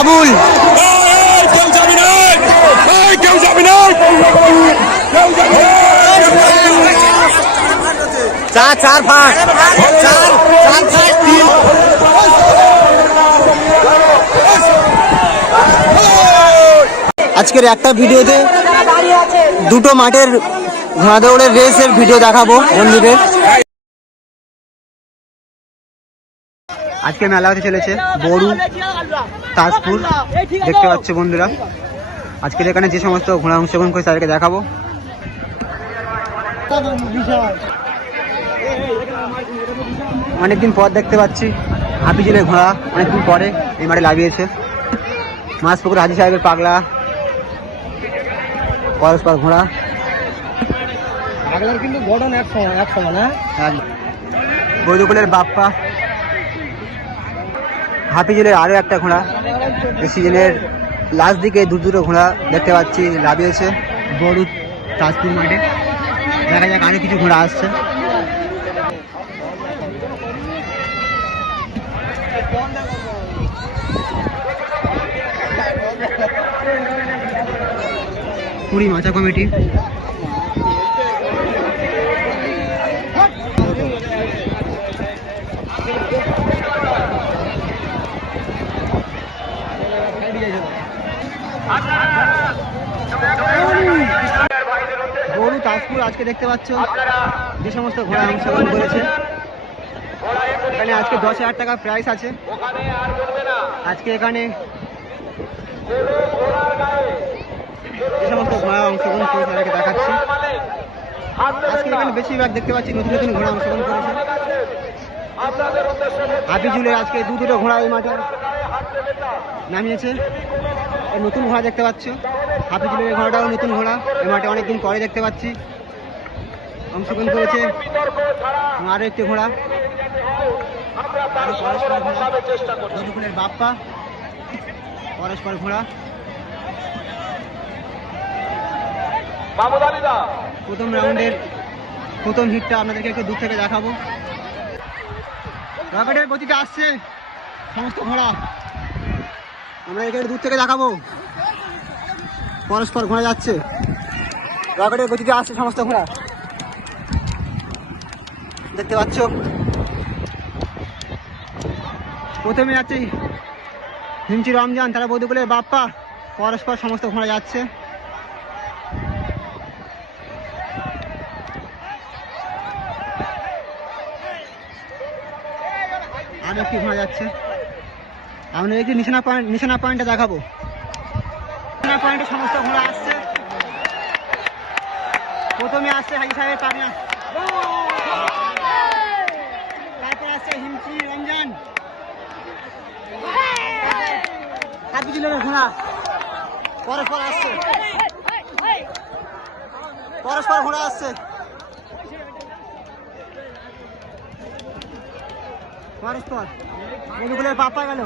বাবুল। চার চার ফাঁক, চার চার ফাঁক তিন। আজকের একটা ভিডিওতে দুটো মাঠের ঘোড়া দৌড়ের রেসের ভিডিও দেখাবো বন্ধুদের। আজকে মেলা হতে চলেছে বড়ু তাজপুর, দেখতে পাচ্ছে বন্ধুরা। আজকের এখানে যে সমস্ত ঘোড়া অংশগ্রহণ করে তাদেরকে দেখাবো। অনেকদিন পর দেখতে পাচ্ছি হাফিজুলের ঘোড়া, অনেকদিন পরে এই মাঠে লাগিয়েছে। মাঝপুকুর হাজি সাহেবের পাগলা, পরস্পর ঘোড়া, কিন্তু গঠন এক সমান না, বৈদকুলের বাপ্পা, হাফিজুলের আরো একটা ঘোড়া। এই সিজনের লাস্ট দিকে দুটো ঘোড়া দেখতে পাচ্ছি লাভিয়েছে বড় তাজপুর মাঠে। দেখা যাক আরো কিছু ঘোড়া আসছে। পুরী মাচা কমিটি, গরু তাজপুর। আজকে দেখতে পাচ্ছ যে সমস্ত ঘোড়া অংশগ্রহণ করেছে, এখানে আজকে 10,000 টাকা প্রাইস আছে। আজকে এখানে যে সমস্ত ঘোড়া অংশগ্রহণ করেছে তাদেরকে দেখাচ্ছি। আজকে এখানে বেশিরভাগ দেখতে পাচ্ছি নতুন নতুন ঘোড়া অংশগ্রহণ করেছে। হাফিজুলের আজকে দুটো ঘোড়া এই মাঠে নামিয়েছে। নতুন ঘোড়া দেখতে পাচ্ছ, হাফিজুলের ঘোড়াটাও নতুন ঘোড়া, এই মাঠে অনেকদিন পরে দেখতে পাচ্ছি অংশগ্রহণ করেছে। আরো একটি ঘোড়া বৈদকুলের বাপ্পা, পরস্পর ঘোড়া। প্রথম রাউন্ডের প্রথম হিটটা আপনাদেরকে একটু দূর থেকে দেখাবো। রকেটের গতিতে আসছে সমস্ত ঘোড়া, আমরা এখানে দূর থেকে দেখাবো। পরস্পর ঘোড়া যাচ্ছে, রকেটের গতিতে আসছে সমস্ত ঘোড়া, দেখতে পাচ্ছ। প্রথমে যাচ্ছে হিমচি রমজান, তারা বৈদকুলের বাপ্পা, পরস্পর সমস্ত ঘোড়া যাচ্ছে। আর একটি ঘোড়া যাচ্ছে। আমরা একটি নিশানা পয়েন্টে দেখাবো। নিশানা পয়েন্টে সমস্ত ঘোড়া আসছে। প্রথমে আসছে হাজি সাহেবের পাগলা, তারপর আসছে হিমচি রমজান, হাফিজুলের ঘোড়া, পরস্পর আসছে, পরস্পর ঘোড়া আসছে, পরস্পর বৈদকুলের বাপ্পা গেল,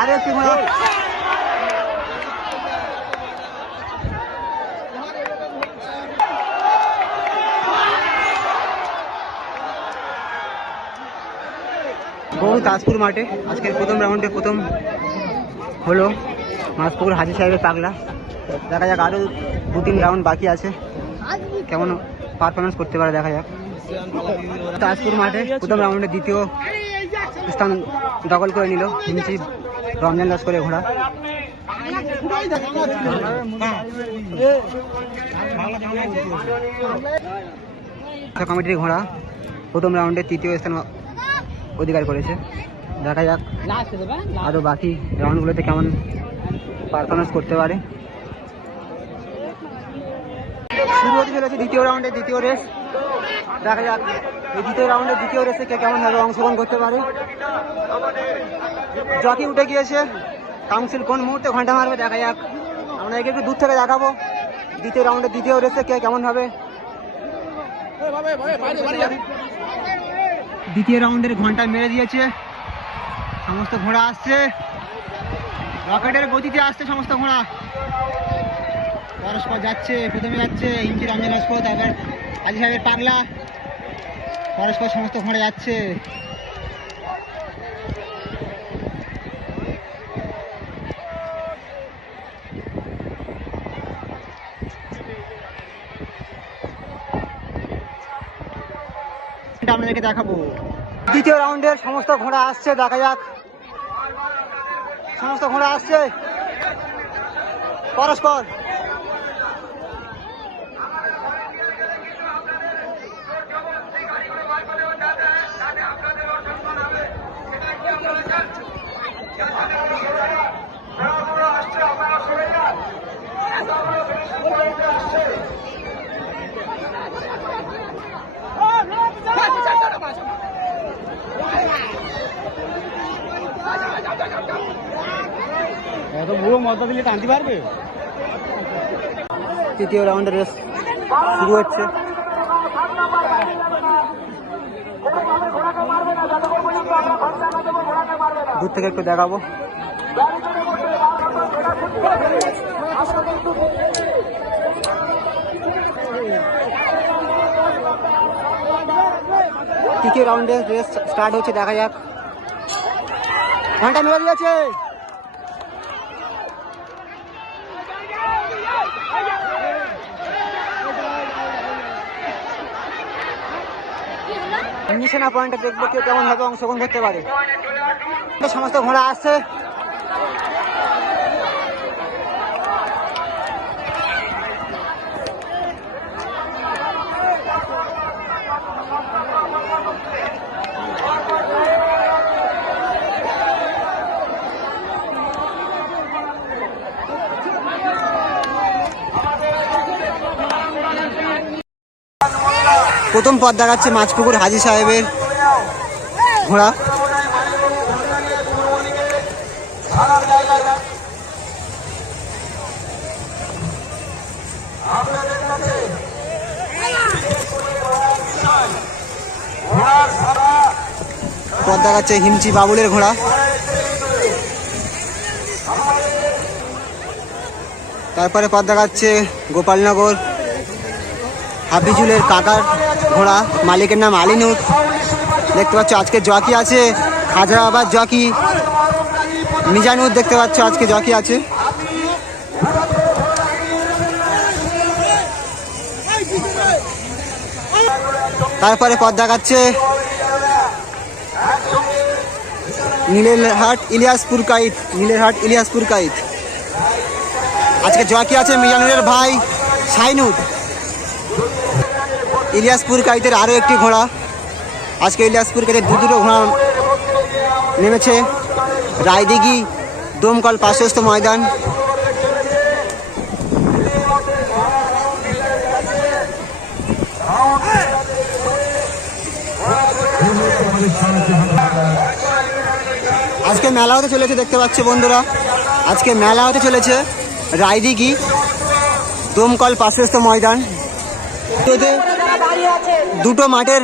আরে একটি ঘোড়া। গরু তাজপুর মাঠে আজকের প্রথম রাউন্ডে প্রথম হলো মাঝপুকুর হাজি সাহেবের পাগলা। দেখা যাক আরো 2-3 রাউন্ড বাকি আছে, কেমন পারফরমেন্স করতে পারে দেখা যাক। তাজপুর মাঠে প্রথম রাউন্ডে দ্বিতীয় স্থান দখল করে নিল হিমচি রমজান লস্করের ঘোড়া। কমিটির ঘোড়া প্রথম রাউন্ডে তৃতীয় স্থান অধিকার করেছে। দেখা যাক আরো বাকি রাউন্ডগুলোতে কেমন পারফরমেন্স করতে পারে। শুরু হতে চলেছে দ্বিতীয় রাউন্ডে দ্বিতীয় রেস। দেখা যাক এই দ্বিতীয় রাউন্ডে দ্বিতীয় রেসে কে কেমন ভাবে অংশগ্রহণ করতে পারে। জকি উঠে গিয়েছে, কাউন্সিল কোন মুহূর্তে ঘন্টা মারবে দেখা যাক। আমরা একে একটু দূর থেকে দেখাবো দ্বিতীয় রাউন্ডে দ্বিতীয় রেসে কে কেমন ভাবে। দ্বিতীয় রাউন্ডের ঘন্টা মেরে দিয়েছে, সমস্ত ঘোড়া আসছে, রকেটের গতিতে আসছে সমস্ত ঘোড়া, পরস্পর যাচ্ছে। প্রথমে যাচ্ছে হিমচি রমজান লস্কর, তারপর হাজি সাহেবের পাগলা, পরস্পর সমস্ত ঘোড়া যাচ্ছে। আপনাদেরকে দেখাবো। দ্বিতীয় রাউন্ডের সমস্ত ঘোড়া আসছে, দেখা যাক। সমস্ত ঘোড়া আসছে পরস্পর। এত বুড়ো মজা দিলে টানতে পারবে? তৃতীয় রাউন্ডের রেস শুরু হচ্ছে। দূর থেকে একটু দেখাবো। তৃতীয় রাউন্ডের রেস স্টার্ট হচ্ছে, দেখা যাক। ঘন্টা মেরে দিয়েছে। নিশানা পয়েন্টে দেখবো কেউ কেমন ভাবে অংশগ্রহণ করতে পারে। সমস্ত ঘোড়া আসছে। প্রথম পথ দেখাচ্ছে মাছপুকুর হাজী সাহেবের ঘোড়া। পথ দেখাচ্ছে হিমচি বাবুলের ঘোড়া। তারপরে পথ দেখাচ্ছে গোপালনগর হাফিজুলের কাকার ঘোড়া, মালিকের নাম আলিনুর। দেখতে পাচ্ছ আজকে জকি আছে হায়দ্রাবাদ জকি মিজানুর, দেখতে পাচ্ছ আজকে জকি আছে। তারপরে পথ দেখাচ্ছে নীলেরহাট ইলিয়াসপুর কাইত। নীলেরহাট ইলিয়াসপুর কাইত আজকে জকি আছে মিজানুরের ভাই সাইনুর। ইলিয়াসপুর কাইতের আরও একটি ঘোড়া। আজকে ইলিয়াসপুর কাইতের দুটো ঘোড়া নেমেছে। রায়দিঘি দমকল পার্শ্বস্থ ময়দান। আজকে মেলা হতে চলেছে, দেখতে পাচ্ছ বন্ধুরা। আজকে মেলা হতে চলেছে রায়দিঘি দমকল পার্শ্বস্থ ময়দান। দুটো মাঠের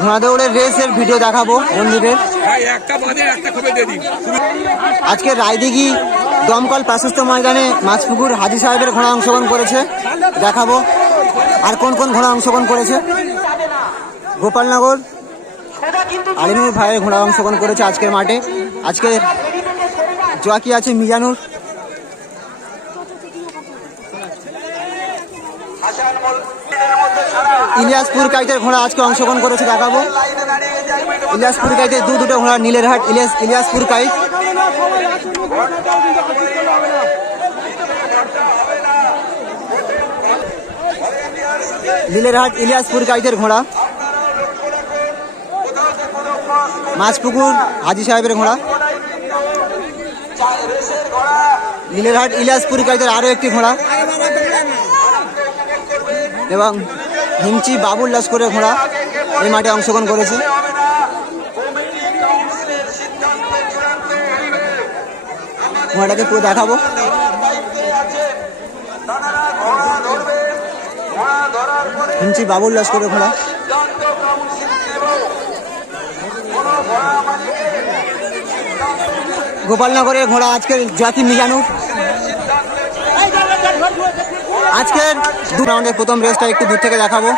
ঘোড়া দৌড়ের রেসের ভিডিও দেখাবো বন্ধুদের। আজকে রায়দিঘি দমকল পার্শ্বস্থ ময়দানে মাছপুকুর হাজী সাহেবের ঘোড়া অংশগ্রহণ করেছে, দেখাবো। আর কোন কোন ঘোড়া অংশগ্রহণ করেছে? গোপালনগর আলিনুর ভাইয়ের ঘোড়া অংশগ্রহণ করেছে আজকের মাঠে। আজকে জকি আছে মিজানুর। ইলিয়াসপুর কাইতের ঘোড়া আজকে অংশগ্রহণ করেছে, দেখাবো। ইলিয়াসপুর কাইতের দুটো ঘোড়া নীলেরহাট ইলিয়াসপুর কাইত। নীলেরহাট ইলিয়াসপুর কাইতের ঘোড়া। মাছপুকুর হাজী সাহেবের ঘোড়া। নীলেরহাট ইলিয়াসপুর কাইতের আরও একটি ঘোড়া এবং হিমচি বাবুল লস্করের ঘোড়া এই মাঠে অংশগ্রহণ করেছে। ঘোড়াটাকে পুরো দেখাবো। হিমচি বাবুল লস্করের ঘোড়া। গোপালনগরের ঘোড়া আজকের জকি মিজানুর। আজকের দু রাউন্ডের প্রথম রেসটা একটু দূর থেকে দেখাবো।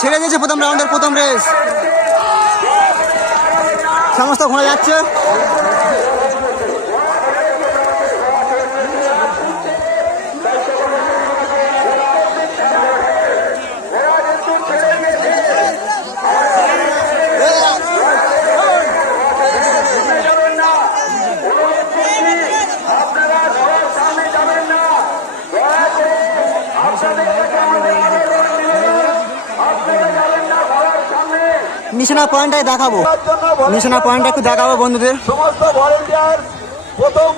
ছেড়ে দিয়েছে প্রথম রাউন্ডের প্রথম রেস। সমস্ত ঘোড়া যাচ্ছে। নিশানা পয়েন্টটাই দেখাবো, নিশানা পয়েন্টটা একটু দেখাবো বন্ধুদের। সমস্ত ভলেন্টিয়ার প্রথম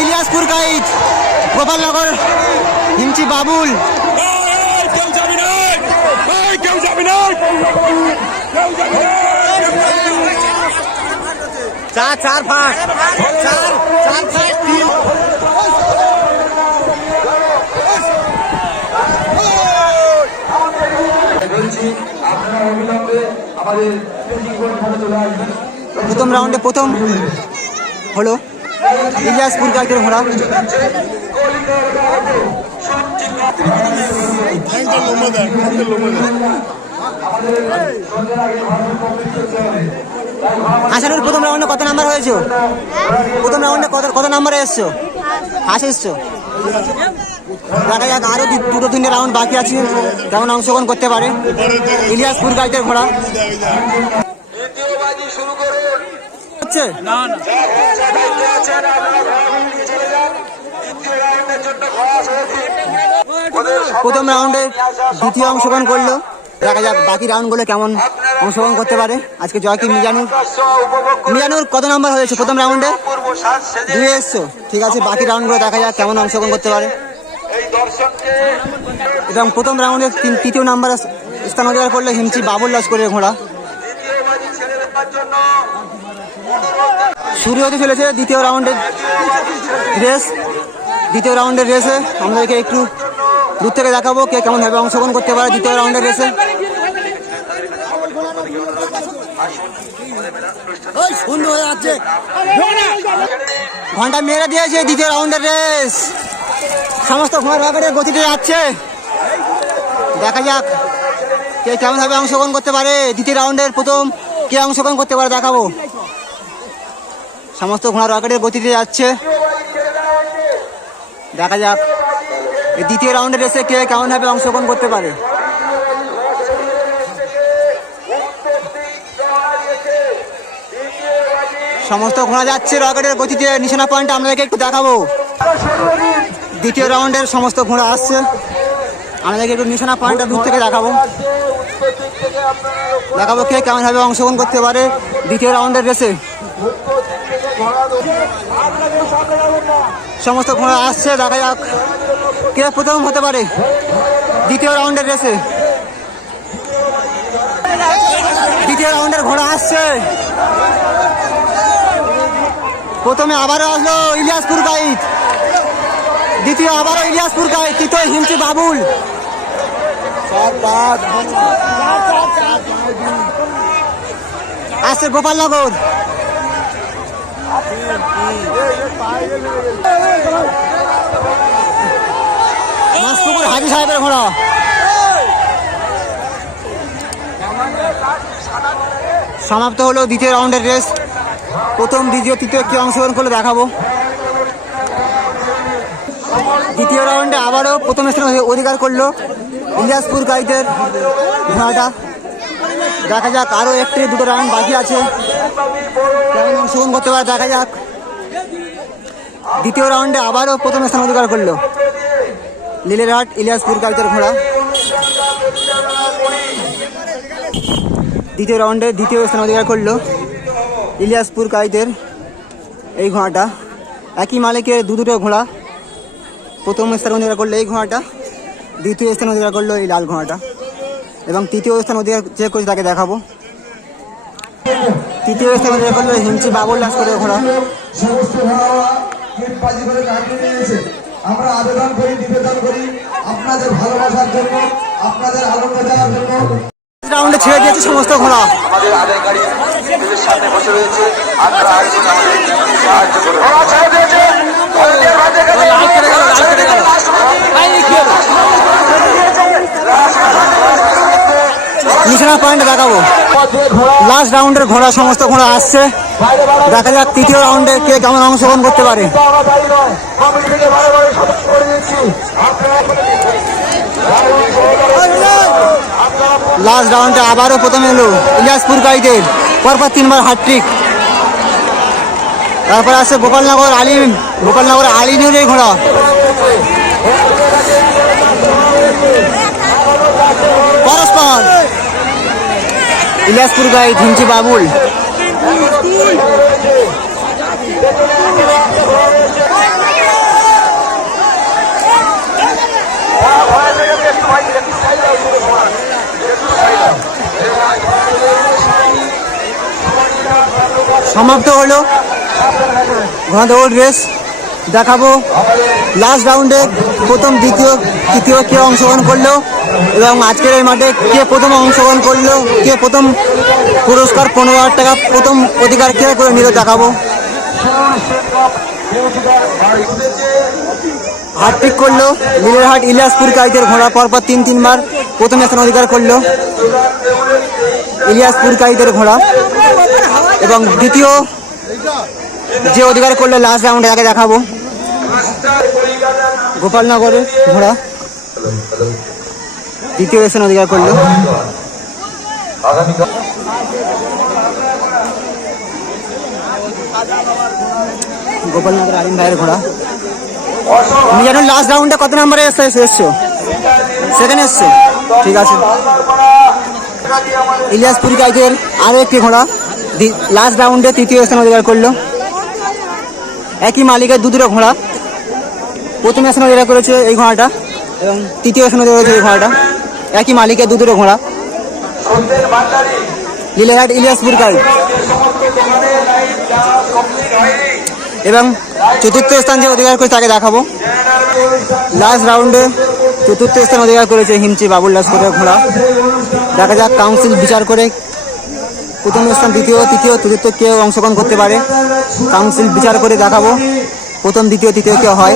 ইলিয়াসপুর গাইড, গোপালনগর, হিমচি বাবুল। চার চার পাঁচ চার চার পাঁচ তিন। প্রথম রাউন্ডে প্রথম হলো ইলিয়াসপুর গাইডের ঘোড়া। আসানুর প্রথম রাউন্ডে কত নাম্বার হয়েছে? প্রথম রাউন্ডে কত নাম্বারে এসছো? ফার্স্ট এসছো। দেখা যাক আরো দুটো তিনটে রাউন্ড বাকি আছে, কেমন অংশগ্রহণ করতে পারে ইলিয়াসপুর গাইডের ঘোড়া। হচ্ছে প্রথম রাউন্ডে দ্বিতীয় অংশগ্রহণ করলো, দেখা যাক বাকি রাউন্ডগুলো কেমন অংশগ্রহণ করতে পারে আজকে জয়কি মিজানুর। মিজানুর কত নাম্বার হয়েছে প্রথম রাউন্ডে? 2 এসছো, ঠিক আছে। বাকি রাউন্ডগুলো দেখা যাক কেমন অংশগ্রহণ করতে পারে। এবং প্রথম রাউন্ডে তৃতীয় নাম্বার স্থান অধিকার করলে হিমচি বাবুল লস্করের ঘোড়া। শুরু হতে চলেছে দ্বিতীয় রাউন্ডের রেস। দ্বিতীয় রাউন্ডের রেসে আমাদেরকে একটু দূর থেকে দেখাবো কে কেমন ভাবে অংশগ্রহণ করতে পারে দ্বিতীয় রাউন্ডের রেসে। ঘন্টা মেরে দিয়েছে দ্বিতীয় রাউন্ডের রেস, সমস্ত ঘোড়ার গতিতে যাচ্ছে। দেখা যাক কে কেমন ভাবে অংশগ্রহণ করতে পারে দ্বিতীয় রাউন্ডের প্রথম কে অংশগ্রহণ করতে পারে দেখাবো। সমস্ত ঘোড়া রকেটের গতিতে যাচ্ছে, দেখা যাক এই দ্বিতীয় রাউন্ডের রেসে কে কেমন ভাবে অংশগ্রহণ করতে পারে। সমস্ত ঘোড়া যাচ্ছে রকেটের গতিতে, নিশানা পয়েন্ট আমাদেরকে একটু দেখাবো। দ্বিতীয় রাউন্ডের সমস্ত ঘোড়া আসছে, আমাদেরকে একটু নিশানা পয়েন্টটা দূর থেকে দেখাবো। দেখাবো কে কেমন ভাবে অংশগ্রহণ করতে পারে দ্বিতীয় রাউন্ডের রেসে। সমস্ত ঘোড়া আসছে, দেখা যাক কে প্রথম হতে পারে দ্বিতীয় রাউন্ডের রেসে। দ্বিতীয় রাউন্ডের ঘোড়া আসছে, প্রথমে আবারও আসলো ইলিয়াসপুর গাইড, দ্বিতীয় আবারও ইলিয়াসপুর গাইড, তৃতীয় হিমচি বাবুল। আসছে গোপালনগর, মাসপুকুর হাজি সাহেবের ঘোড়া। সমাপ্ত হলো দ্বিতীয় রাউন্ডের রেস। প্রথম দ্বিতীয় তৃতীয় কি অংশগ্রহণ করলে দেখাবো। দ্বিতীয় রাউন্ডে আবারও প্রথম স্থান অধিকার করলো ইলিয়াসপুর গাইডের ঘোড়াটা। দেখা যাক আরো একটি দুটো রাউন্ড বাকি আছে, কেমন অংশগ্রহণ করতে পারে দেখা যাক। দ্বিতীয় রাউন্ডে আবারও প্রথম স্থান অধিকার করলো লীলেরহাট ইলিয়াসপুর গাইডের ঘোড়া। দ্বিতীয় রাউন্ডে দ্বিতীয় স্থান অধিকার করলো ইলিয়াসপুর গাইডের এই ঘোড়াটা। একই মালিকের দুটো ঘোড়া, প্রথম স্থান অধিকার করলো এই ঘোড়াটা, দ্বিতীয় স্থান অধিকার করলো এই লাল ঘোড়াটা। এবং তৃতীয় স্থান অধিকার যে করছে তাকে দেখাবো। তৃতীয় স্থান অধিকার করলো হিমচি বাবুল লস্করের ঘোড়া। আমরা আবেদন করি, নিবেদন করি আপনাদের ভালোবাসার জন্য, আপনাদের আনন্দ দেওয়ার জন্য। রাউন্ডে ছেড়ে দিয়েছে সমস্ত ঘোড়া। আমাদের আদায় গাড়ি সামনে বসে রয়েছে, আপনারা আসুন আমাদের সাহায্য করুন। নিশানা পয়েন্টে দেখাবো লাস্ট রাউন্ডের ঘোড়া, সমস্ত ঘোড়া আসছে। দেখা যাক তৃতীয় রাউন্ডে কে কেমন অংশগ্রহণ করতে পারে। লাস্ট রাউন্ডে আবারও প্রথম এলো ইলিয়াসপুর গাইদের, পরপর 3বার হ্যাটট্রিক। তারপর আছে গোপালনগর আলিনুর এই ঘোড়া। পরস্পর ইলিয়াসপুর গাইড হিমচি বাবুল। সমাপ্ত হলো ঘোড়া দৌড় রেস। দেখাবো লাস্ট রাউন্ডে প্রথম, দ্বিতীয়, তৃতীয় কে অংশগ্রহণ করলো এবং আজকের এই মাঠে কে প্রথম অংশগ্রহণ করলো, কে প্রথম পুরস্কার 15,000 টাকা প্রথম অধিকার কে করে নিল দেখাবো। হ্যাটট্রিক করলো লীলেরহাট ইলিয়াসপুর কাইতের ঘোড়া, পরপর 3বার প্রথম স্থান অধিকার করলো ইলিয়াসপুর কাইতের ঘোড়া। এবং দ্বিতীয় যে অধিকার করলো লাস্ট রাউন্ডে তাকে দেখাবো, গোপালনগরের ঘোড়া দ্বিতীয় স্থান অধিকার করলো। গোপালনগর আলিম ভাইয়ের ঘোড়া। তুমি জানো লাস্ট রাউন্ডে কত নম্বরে এসছো? সেকেন্ড এসছো, ঠিক আছে। ইলিয়াসপুর গাইদের আরও একটি ঘোড়া লাস্ট রাউন্ডে তৃতীয় স্থান অধিকার করলো। একই মালিকের দুটো ঘোড়া, প্রথম স্থান অধিকার করেছে এই ঘোড়াটা এবং তৃতীয় স্থান অধিকার করেছে এই ঘোড়াটা। একই মালিকের দুটো ঘোড়া, লীলেরহাট ইলিয়াসপুর গাইড। এবং চতুর্থ স্থান যে অধিকার করেছে তাকে দেখাবো। লাস্ট রাউন্ডে চতুর্থ স্থান অধিকার করেছে হিমচি বাবুল লস্করের ঘোড়া। দেখা যাক কাউন্সিল বিচার করে প্রথম স্থান, দ্বিতীয়, তৃতীয়, চতুর্থ কেউ অংশগ্রহণ করতে পারে। কাউন্সিল বিচার করে দেখাবো প্রথম, দ্বিতীয়, তৃতীয় কেউ হয়।